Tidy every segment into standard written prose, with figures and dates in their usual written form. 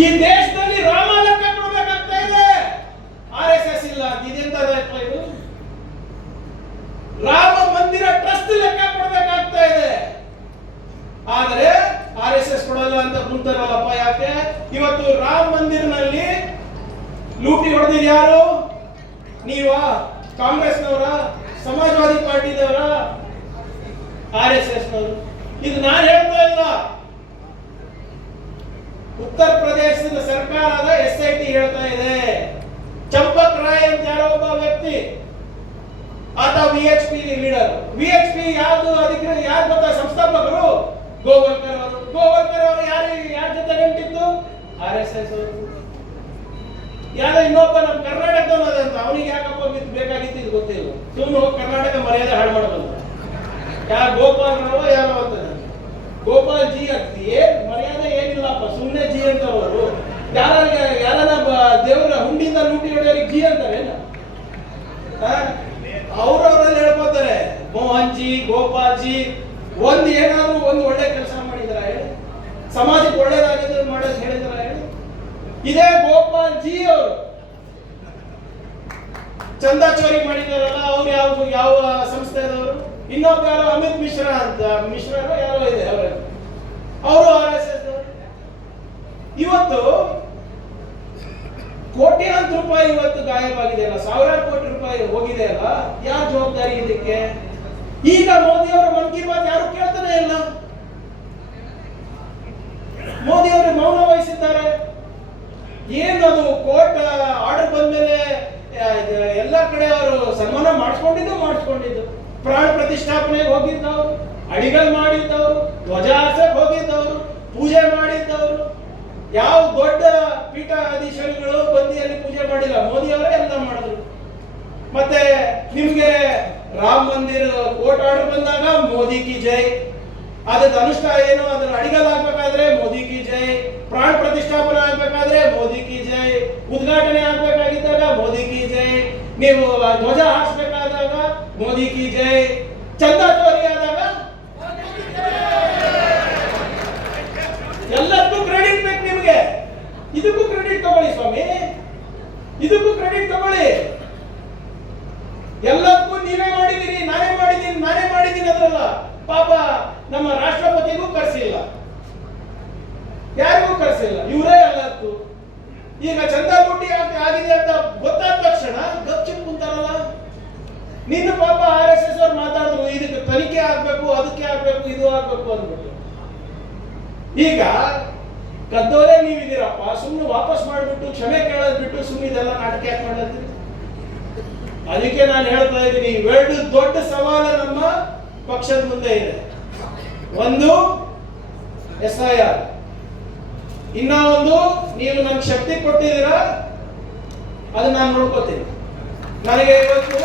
ಈ ದೇಶದಲ್ಲಿ ರಾಮ ಲೆಕ್ಕ ಕೊಡಬೇಕಾಗ್ತಾ ಇದೆ, RSS ಇಲ್ಲ. ಇದೆಂತದಪ್ಪ ಇದು? ರಾಮ ಮಂದಿರ ಟ್ರಸ್ಟ್ ಲೆಕ್ಕ ಕೊಡಬೇಕಾಗ್ತಾ ಇದೆ, ಆದರೆ RSS ಕೊಡಲ್ಲ ಅಂತ ಕುಂತಾರಲ್ಲಪ್ಪ. ಯಾಕೆ? ಇವತ್ತು ರಾಮ ಮಂದಿರನಲ್ಲಿ ಲೂಟಿ ಹೊಡೆದಿದ್ದು ಯಾರು? ನೀವಾ? ಕಾಂಗ್ರೆಸ್ನವರ? ಸಮಾಜವಾದಿ ಪಾರ್ಟಿದವರ? RSS ನವರು? ಇದು ನಾನು ಹೇಳ್ತಾ ಇಲ್ಲ, ಉತ್ತರ ಪ್ರದೇಶದ ಸರ್ಕಾರದ SIT ಹೇಳ್ತಾ ಇದೆ. ಚಂಪಕ್ ರಾಯ್ ಅಂತ ಯಾರೋ ಒಬ್ಬ ವ್ಯಕ್ತಿ, ಆತ VHP ಲೀಡರ್. VHP ಯಾವುದು ಅಧಿಕೃತ? ಯಾರು ಗೊತ್ತಾ ಸಂಸ್ಥಾಪಕರು? ಗೋವಲ್ಕರ್ ಅವರು. ಗೋವಲ್ಕರ್ ಅವರು ಯಾರ ಜೊತೆ ಗಂಟಿತ್ತು? RSS ಅವರು. ಯಾರೋ ಇನ್ನೊಬ್ಬ ನಮ್ಮ ಕರ್ನಾಟಕದವನದಂತ, ಅವನಿಗೆ ಯಾಕಪ್ಪ ಬೇಕಾಗಿತ್ತು ಇದು ಗೊತ್ತಿಲ್ಲ. ಸುಮ್ಮನೆ ಹೋಗಿ ಕರ್ನಾಟಕ ಮರ್ಯಾದೆ ಹಾಳು ಮಾಡಬಂದ. ಯಾರು ಗೋಪಾಲ್ ರಾವ್ ಯಾರೋ ಅಂತ, ಗೋಪಾಲ್ ಜಿ ಅಂತ. ಏನ್ ಮರ್ಯಾದೆ ಏನಿಲ್ಲಪ್ಪ, ಸುಮ್ಮನೆ ಜಿ ಅಂತ. ಅವರು ಯಾರನ್ನ ದೇವರ ಹುಂಡಿಯಿಂದ ಲೂಟಿ ಹೊಡೆಯೋರಿಗೆ ಜಿ ಅಂತಾರೆ. ಅವ್ರವ್ರಲ್ಲಿ ಹೇಳ್ಕೊತಾರೆ ಮೋಹನ್ ಜಿ, ಗೋಪಾಲ್ ಜಿ. ಏನಾದ್ರು ಒಂದು ಒಳ್ಳೆ ಕೆಲಸ ಮಾಡಿದಾರ ಹೇಳಿ? ಸಮಾಜಕ್ಕೆ ಒಳ್ಳೇದಾಗಿದ್ರೆ ಮಾಡೋದು ಹೇಳಿದಾರ ಹೇಳಿ? ಇದೇ ಗೋಪಾಲ್ ಜಿ ಅವರು ಚಂದಾ ಚೋರಿ ಮಾಡಿದಾರಲ್ಲ, ಅವ್ರು ಯಾವ ಸಂಸ್ಥೆದವರು? ಇನ್ನೊಬ್ಬ ಯಾರೋ ಅಮಿತ್ ಮಿಶ್ರಾ ಅಂತ, ಮಿಶ್ರಾ ಯಾರೋ ಇದೆ, ಅವರು RSS. ಇವತ್ತು ಕೋಟ್ಯಾಂತರ ರೂಪಾಯಿ ಇವತ್ತು ಗಾಯವಾಗಿದೆ ಅಲ್ಲ, ಸಾವಿರಾರು ಕೋಟಿ ರೂಪಾಯಿ ಹೋಗಿದೆ ಅಲ್ಲ, ಯಾರ ಜವಾಬ್ದಾರಿ ಇದಕ್ಕೆ? ಈಗ ಮೋದಿ ಅವರ ಮನ್ ಕಿ ಬಾತ್ ಯಾರು ಕೇಳ್ತಾನೆ ಇಲ್ಲ. ಮೋದಿ ಅವರು ಮೌನ ವಹಿಸಿದ್ದಾರೆ. ಏನದು ಕೋರ್ಟ್ ಆರ್ಡರ್ ಬಂದ್ಮೇಲೆ ಎಲ್ಲ ಕಡೆ ಅವರು ಸನ್ಮಾನ ಮಾಡಿಸ್ಕೊಂಡಿದ್ದು, ಪ್ರಾಣ ಪ್ರತಿಷ್ಠಾಪನೆಗೆ ಹೋಗಿದ್ದವರು, ಅಡಿಗಲ್ ಮಾಡಿದ್ದವರು, ಧ್ವಜ ಹಾರಿಸಕ್ಕೆ ಹೋಗಿದ್ದವರು, ಪೂಜೆ ಮಾಡಿದ್ದವರು. ಯಾವ ದೊಡ್ಡ ಪೀಠಾಧೀಶರುಗಳು ಬಂದು ಅಲ್ಲಿ ಪೂಜೆ ಮಾಡಿಲ್ಲ, ಮೋದಿ ಅವರೇ ಎಲ್ಲ ಮಾಡಿದ್ರು. ಮತ್ತೆ ನಿಮ್ಗೆ ರಾಮ ಮಂದಿರ ಕೋರ್ಟ್ ಆರ್ಡರ್ ಬಂದಾಗ ಮೋದಿ ಕಿ ಜೈ, ಅದ್ರ ಅನುಷ್ಠಾನ ಏನು, ಅದನ್ನ ಅಡಿಗಲ್ ಆಗ್ಬೇಕಾದ್ರೆ ಮೋದಿ ಕಿ ಜೈ, ಪ್ರಾಣ ಪ್ರತಿಷ್ಠಾಪನೆ ಆಗ್ಬೇಕಾದ್ರೆ ಮೋದಿ ಕಿ ಜೈ, ಉದ್ಘಾಟನೆ ಆಗ್ಬೇಕಾಗಿದ್ದಾಗ ಮೋದಿ ಕಿ ಜೈ, ನೀವು ಧ್ವಜ ಹಾರಿಸಬೇಕಾದಾಗ ಮೋದಿ ಕಿ ಜೈ, ಚಂದಾ ಚೋರಿ ಆದಾಗ ಎಲ್ಲದಕ್ಕೂ ಕ್ರೆಡಿಟ್ ಬೇಕು ನಿಮಗೆ. ಇದಕ್ಕೂ ಕ್ರೆಡಿಟ್ ತಗೊಳ್ಳಿ ಸ್ವಾಮಿ, ಇದಕ್ಕೂ ಕ್ರೆಡಿಟ್ ತಗೊಳ್ಳಿ. ಎಲ್ಲದಕ್ಕೂ ನೀವೇ ಮಾಡಿದ್ದೀರಿ, ನಾನೇ ಮಾಡಿದ್ದೀನಿ ಅದರಲ್ಲ. ಪಾಪ ನಮ್ಮ ರಾಷ್ಟ್ರಪತಿಗೂ ಕರೆಸಿಲ್ಲ, ಯಾರಿಗೂ ಕರೆಸಿಲ್ಲ, ಇವರೇ ಎಲ್ಲದಕ್ಕೂ. ಈಗ ಚಂದಾ ಲೂಟಿ ಆಗಿದೆ ಅಂತ ಗೊತ್ತಾದ ತಕ್ಷಣ ಗಪ್ಚಿಪ್ ಕುಂತಾರಲ್ಲ. ನಿನ್ನ ಪಾಪ RSS ಅವ್ರು ಮಾತಾಡಿದ್ರು, ಇದಕ್ಕೆ ತನಿಖೆ ಆಗ್ಬೇಕು, ಅದಕ್ಕೆ ಆಗ್ಬೇಕು, ಇದು ಆಗ್ಬೇಕು ಅಂದ್ಬಿಟ್ಟು. ಈಗ ಕದ್ದೋರೇ ನೀವಿದ್ದೀರಪ್ಪ, ಸುಮ್ಮನೆ ವಾಪಸ್ ಮಾಡಿಬಿಟ್ಟು ಕ್ಷಮೆ ಕೇಳೋದ್ ಬಿಟ್ಟು ಸುಮ್ಮನೆ ಇದೆಲ್ಲ ನಾಟಕ ಯಾಕೆ ಮಾಡತ್ತೀರಿ? ಅದಕ್ಕೆ ನಾನು ಹೇಳ್ತಾ ಇದ್ದೀನಿ, ಎರಡು ದೊಡ್ಡ ಸವಾಲು ನಮ್ಮ ಪಕ್ಷದ ಮುಂದೆ ಇದೆ. ಒಂದು SIR, ಇನ್ನ ಒಂದು ನೀವು ನಮ್ಗೆ ಶಕ್ತಿ ಕೊಟ್ಟಿದ್ದೀರಾ, ಅದು ನಾನು ನೋಡ್ಕೋತೀನಿ. ನನಗೆ ಇವತ್ತು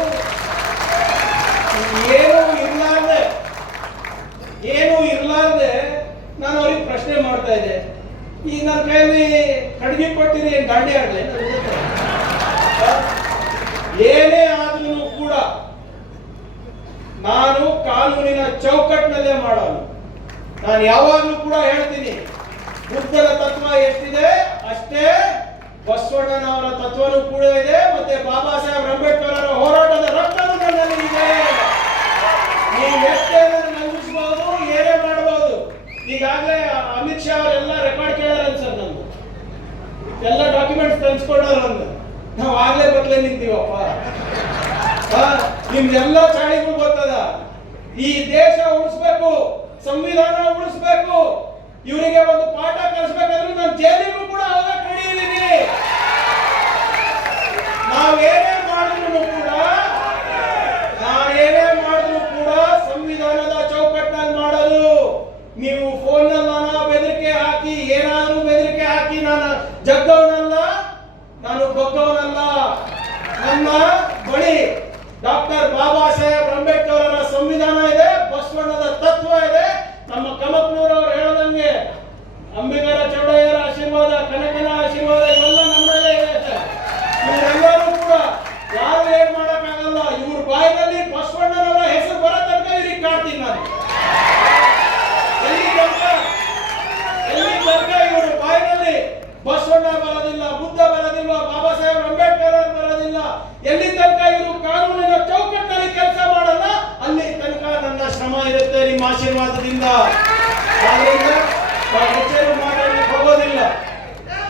ಏನು ಇರ್ಲಾರ್ದೆ ನಾನು ಅವ್ರಿಗೆ ಪ್ರಶ್ನೆ ಮಾಡ್ತಾ ಇದ್ದೆ. ಈಗ ನನ್ನ ಕೈಯಲ್ಲಿ ಕಡಿಮೆ ಕೊಟ್ಟಿರಿ, ದಾಂಡಿ ಆಡ್ಲೆ? ಏನೇ ಆದ್ರೂ ಕೂಡ ನಾನು ಕಾನೂನಿನ ಚೌಕಟ್ಟಿನಲ್ಲೇ ಮಾಡೋನು. ನಾನು ಯಾವಾಗಲೂ ಕೂಡ ಹೇಳ್ತೀನಿ, ಬುದ್ಧನ ತತ್ವ ಎಷ್ಟಿದೆ ಅಷ್ಟೇ ಬಸವಣ್ಣನವರ ತತ್ವನೂ ಕೂಡ ಇದೆ, ಮತ್ತೆ ಬಾಬಾ ಸಾಹೇಬ್ ಅಂಬೇಡ್ಕರ್ ಅವರ ಹೋರಾಟದ ರಕ್ತನೂ ನನ್ನಲ್ಲಿ ಇದೆ. ನೀವು ಎಷ್ಟೇ ನಂಬಿಸಬಹುದು, ಏನೇ ಮಾಡಬಹುದು. ಈಗಾಗಲೇ ಅಮಿತ್ ಶಾ ಅವರೆಲ್ಲ ರೆಕಾರ್ಡ್ ಕೇಳಾರ ಅನ್ಸರ್, ನಮ್ದು ಎಲ್ಲ ಡಾಕ್ಯುಮೆಂಟ್ಸ್ ತಂದ್ಕೊಂಡಾರ ಅಂದ. ನಾವು ಆಗ್ಲೇ ಬದಲೇ ನಿಂತೀವಪ್ಪ. ನಿಮ್ದೆಲ್ಲ ಚಾಳಿಗಳು ಗೊತ್ತದ. ಈ ದೇಶ ಉಳಿಸ್ಬೇಕು, ಸಂವಿಧಾನ ಉಳಿಸ್ಬೇಕು, ಇವರಿಗೆ ಒಂದು ಪಾಠ ಕಲಿಸ್ಬೇಕಾದ್ರೆ ನಾನು ಜೈಲಿಗೂ ಕೂಡ ಅವಾಗ ಕಡಿಯಿದ್ದೀನಿ. ನಾವೇನೇ ಮಾಡಿದ್ರು ಕೂಡ ಸಂವಿಧಾನದ ಚೌಕಟ್ಟಿನಲ್ಲಿ ಮಾಡಲು. ನೀವು ಫೋನ್ ನಲ್ಲಿ ಬೆದರಿಕೆ ಹಾಕಿ, ಏನಾದ್ರೂ ಬೆದರಿಕೆ ಹಾಕಿ, ನಾನು ಜಗ್ಗವನಲ್ಲ, ನಾನು ಬಗ್ಗವನಲ್ಲ. ನನ್ನ ಬಳಿ ಡಾಕ್ಟರ್ ಬಾಬಾ ಸಾಹೇಬ್ ಅಂಬೇಡ್ಕರ್ ಅವರ ಸಂವಿಧಾನ ಇದೆ, ಬಸವಣ್ಣದ ತತ್ವ ಇದೆ. ನಮ್ಮ ಕಮಕ್ನೂರವರು ಹೇಳದಂಗೆ ಅಂಬಿಗರ ಚೌಡಯ್ಯರ ಆಶೀರ್ವಾದ, ಕನಕನ ಆಶೀರ್ವಾದ ಇವೆಲ್ಲ ನಮ್ಮ ಮೇಲೆ ಇದೆ. ಇವರೆಲ್ಲರೂ ಕೂಡ ಯಾರು ಏನ್ ಮಾಡಕ್ಕಾಗಲ್ಲ. ಇವ್ರ ಬಾಯಿನಲ್ಲಿ ಬಸವಣ್ಣನವರ ಹೆಸರು ಬರೋ ತನಕ ಇವ್ರಿಗೆ ಕಾಡ್ತೀನಿ ನಾನು. ಎಲ್ಲಿ ತನಕ ಇವ್ರ ಬಾಯಿನಲ್ಲಿ ಬಸವ ಬರೋದಿಲ್ಲ, ಬುದ್ಧ ಬರೋದಿಲ್ಲ, ಬಾಬಾ ಸಾಹೇಬ್ ಅಂಬೇಡ್ಕರ್ ಅವರು ಬರೋದಿಲ್ಲ. ಎಲ್ಲಿ ತನಕ ಇವರು ಕಾನೂನಿನ ಚೌಕಟ್ಟಿನಲ್ಲಿ ಕೆಲಸ ಮಾಡಲ್ಲ ಅಲ್ಲಿ ತನಕ ನನ್ನ ಶ್ರಮ ಇರುತ್ತೆ ನಿಮ್ಮ ಆಶೀರ್ವಾದದಿಂದ. ಆದ್ರಿಂದ